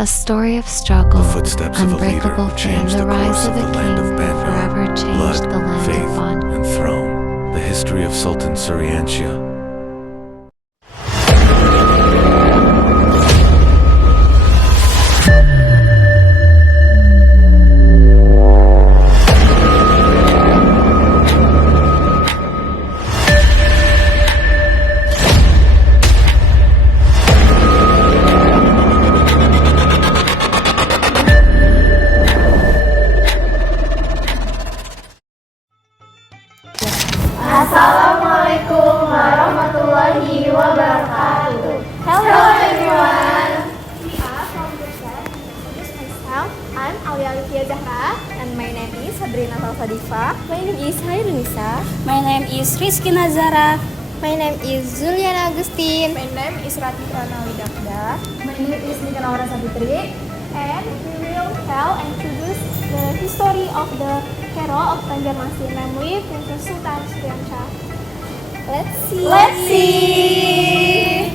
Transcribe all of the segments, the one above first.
A story of struggle, The footsteps of a leader unbreakable who changed fame, the the rise course of of a the land of king, Banjar, forever changed blood, the land faith, of Bond. and throne. The history of Sultan Suryanshah. Assalamualaikum warahmatullahi wabarakatuh. Hello everyone. We are from the chat. Introduce myself. I'm Aulia Alifia Zahra. And my name is Sabrina Salsadifa. My name is Hairunisa. My name is Rizky Nazara. My name is Zuliana Agustin. My name is Rati Prana Widakda. My name is Nika Naura Sabitri. And we will tell and introduce the history of the hero of Banjarmasin, namely Princess Sultan Suryanshah. Let's see. Let's see.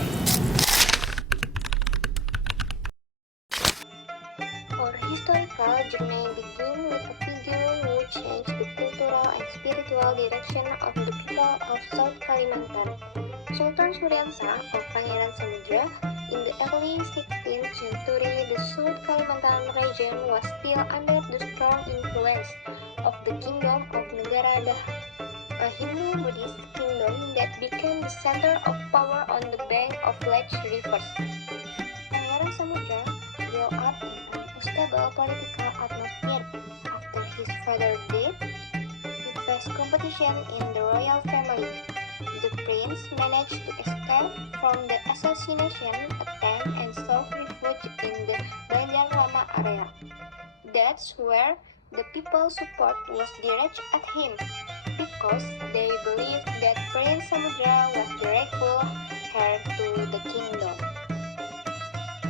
Our historical journey begins with a figure who changed the cultural and spiritual direction of the people of South Kalimantan. Sultan Suryanshah or Pangeran Samudra. In the early 16th century, the South Kalimantan region was still under the strong influence of the Kingdom of Negara Daha, a Hindu-Buddhist kingdom that became the center of power on the bank of large rivers. Pangeran Samudra grew up in an unstable political atmosphere. After his father's death, he faced competition in the royal family. The prince managed to escape from the assassination attempt and sought refuge in the Banjar Lama area. That's where the people's support was directed at him, because they believed that Prince Samudra was the rightful heir to the kingdom.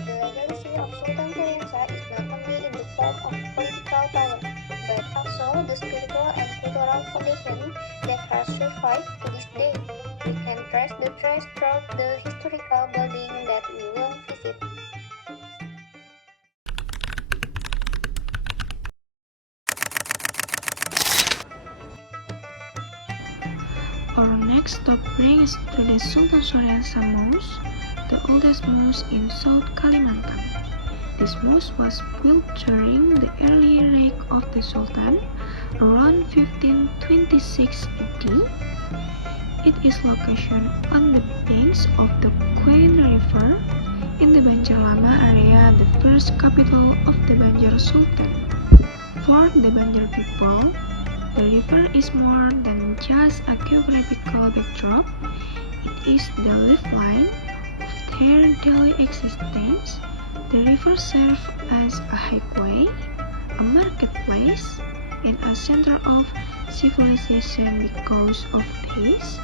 The legacy of Sultan Suryanshah is not only in the form of political power, but also the spiritual and cultural foundation that has survived to this day. We can trace the trace throughout the historical building that we will visit. Our next stop brings us to the Sultan Suryanshah Mosque, the oldest mosque in South Kalimantan. This mosque was built during the early reign of the Sultan, around 1526 AD. It is located on the banks of the Queen River in the Banjar Lama area, the first capital of the Banjar Sultan. For the Banjar people, the river is more than just a geographical backdrop. It is the lifeline of their daily existence. The river serves as a highway, a marketplace, and a center of civilization. Because of this,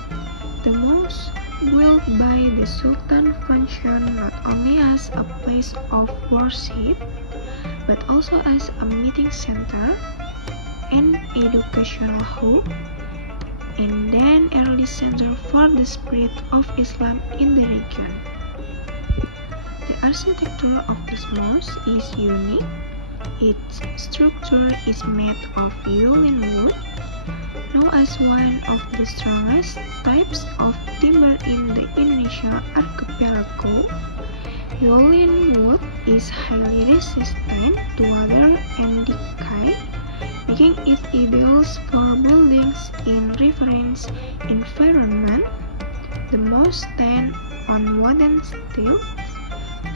the mosque built by the Sultan functioned not only as a place of worship, but also as a meeting center, an educational hub, and an early center for the spread of Islam in the region. The architecture of this mosque is unique. Its structure is made of Yulin wood, known as one of the strongest types of timber in the Indonesia archipelago. Yulin wood is highly resistant to water and decay, making it ideal for buildings in reference environment. The mosque stands on wooden stilts,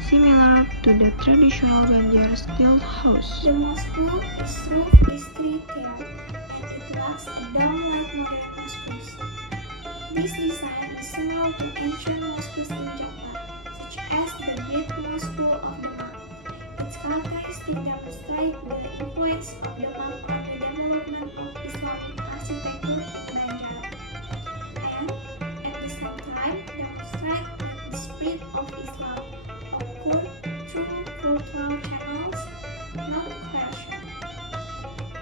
similar to the traditional Banjar stilt house. The mosque roof is three-tiered, and it lacks a dome like modern mosques. This design is similar to ancient mosques in Japan, such as the Great Mosque of Demak. Its characteristics demonstrate the influence of Demak on the development of Islamic architecture in Banjar, and at the same time demonstrate that the spread of Islam occurred through cultural channels, not creation.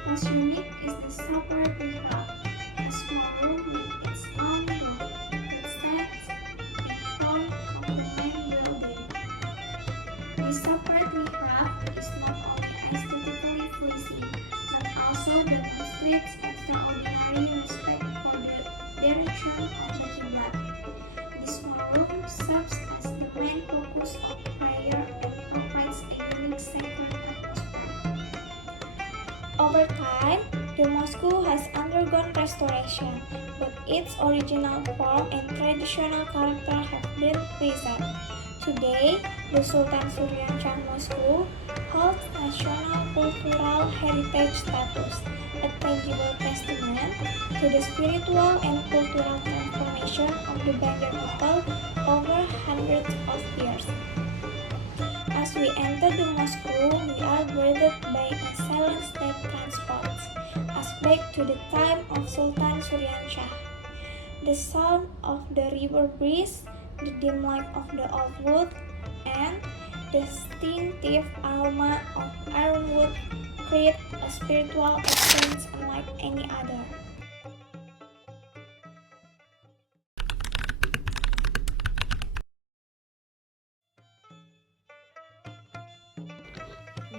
What's unique is the separate mihrab, a small room with its own door that stands in front of the main building. This separate mihrab craft is not only aesthetically pleasing, but also demonstrates extraordinary respect for the direction of the Qibla. This forum serves as the main focus of prayer and provides a unique sacred atmosphere. Over time, the mosque has undergone restoration, but its original form and traditional character have been preserved. Today, the Sultan Surian Shah Mosque holds National Cultural Heritage status, a tangible testament to the spiritual and cultural transformation of the Banjar people over hundreds of years. As we enter the mosque, we are greeted by a silence that transports us back to the time of Sultan Surian Shah. The sound of the river breeze, the dim light of the old wood, and the distinctive aroma of ironwood create a spiritual experience unlike any other.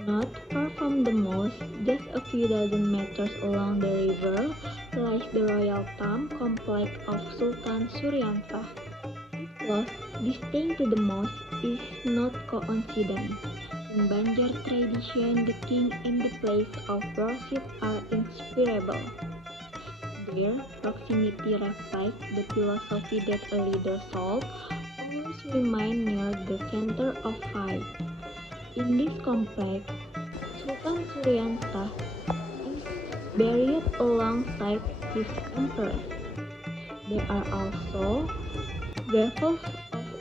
Not far from the mosque, just a few dozen meters along the river, lies the royal tomb complex of Sultan Surian Shah. Close distinct to the mosque is not coincidence. In Banjar tradition, the king and the place of worship are inseparable. Their proximity reflects the philosophy that a leader's soul always remains near the center of faith. In this complex, Sultan Surian Shah is buried alongside his empress. There are also graves of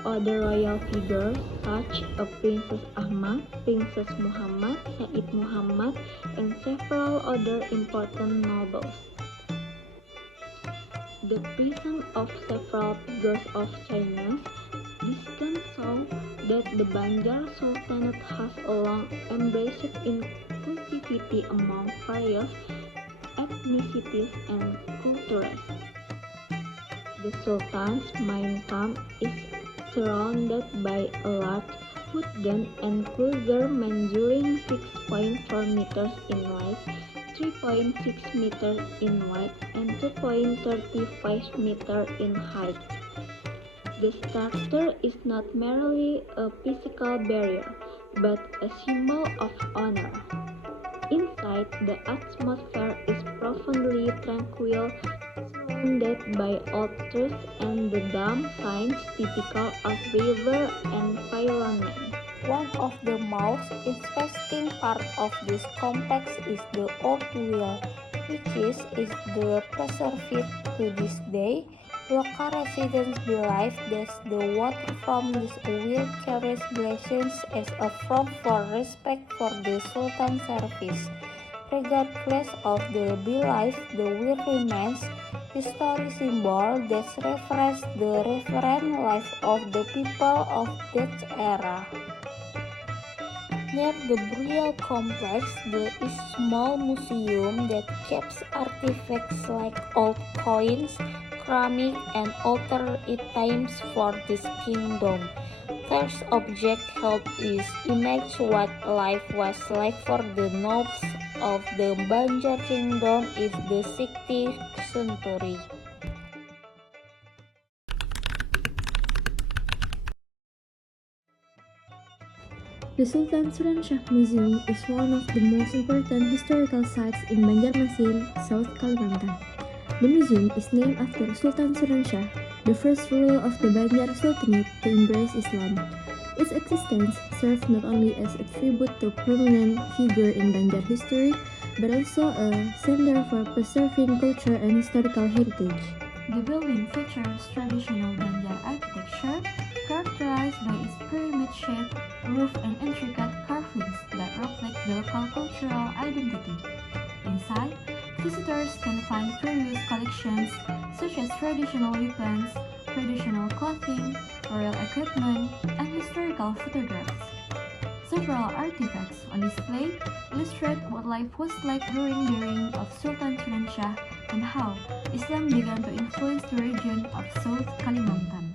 other royal figures such as Princess Ahmad, Princess Muhammad, Said Muhammad, and several other important nobles. The presence of several figures of Chinese descent show that the Banjar Sultanate has long embraced inclusivity among various ethnicities and cultures. The Sultan's main tomb is surrounded by a large wooden enclosure measuring 6.4 meters in length, 3.6 meters in width, and 2.35 meters in height. The structure is not merely a physical barrier, but a symbol of honor. Inside, the atmosphere is profoundly tranquil, surrounded by old trees and the dumb signs typical of river environment. One of the most interesting parts of this complex is the old well, which is the preserved to this day. Local residents believe that the water from this well carries blessings as a form for respect for the Sultan's service. Regardless of the belief, the well remains historic symbol that reflects the reverent life of the people of that era. Near the burial complex, there is a small museum that keeps artifacts like old coins, ceramic, and altar items for this kingdom. These objects help us imagine what life was like for the nobles of the Banjar Kingdom in the 16th century. The Sultan Surian Shah Museum is one of the most important historical sites in Banjarmasin, South Kalimantan. The museum is named after Sultan Surian Shah, the first ruler of the Banjar Sultanate to embrace Islam. Its existence serves not only as a tribute to a prominent figure in Banjar history, but also a center for preserving culture and historical heritage. The building features traditional Banjar architecture, characterized by its pyramid-shaped roof and intricate carvings that reflect the local cultural identity. Inside, visitors can find various collections such as traditional weapons, traditional clothing, royal equipment, and historical photographs. Several artifacts on display illustrate what life was like during the reign of Sultan Surian Shah and how Islam began to influence the region of South Kalimantan.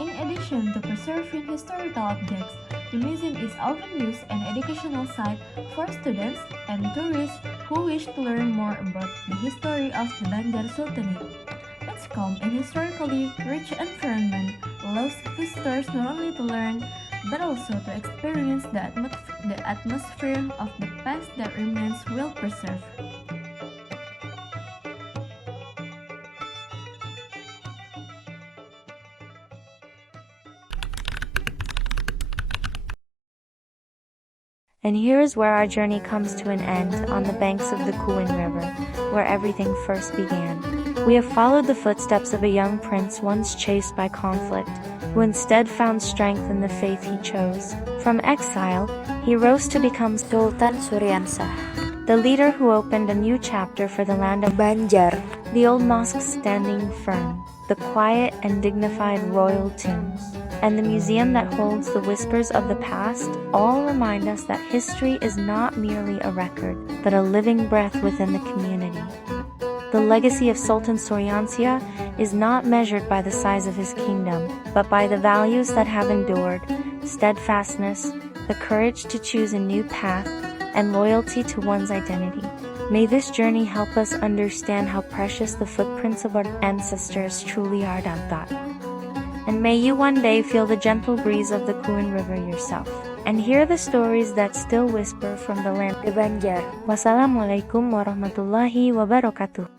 In addition to preserving historical objects, The museum is often used as an educational site for students and tourists who wish to learn more about the history of the Banjar Sultanate. Its calm and historically rich environment allows visitors not only to learn but also to experience the atmosphere of the past that remains well preserved. And here is where our journey comes to an end, on the banks of the Kuin River, where everything first began. We have followed the footsteps of a young prince once chased by conflict, who instead found strength in the faith he chose. From exile, he rose to become Sultan Suryansah, the leader who opened a new chapter for the land of Banjar, the old mosque standing firm, the quiet and dignified royal tombs, and the museum that holds the whispers of the past all remind us that history is not merely a record, but a living breath within the community. The legacy of Sultan Suryansah is not measured by the size of his kingdom, but by the values that have endured: steadfastness, the courage to choose a new path, and loyalty to one's identity. May this journey help us understand how precious the footprints of our ancestors truly are, Damtat. And may you one day feel the gentle breeze of the Kuin River yourself, and hear the stories that still whisper from the land of Banjar. Wassalamualaikum warahmatullahi wabarakatuh.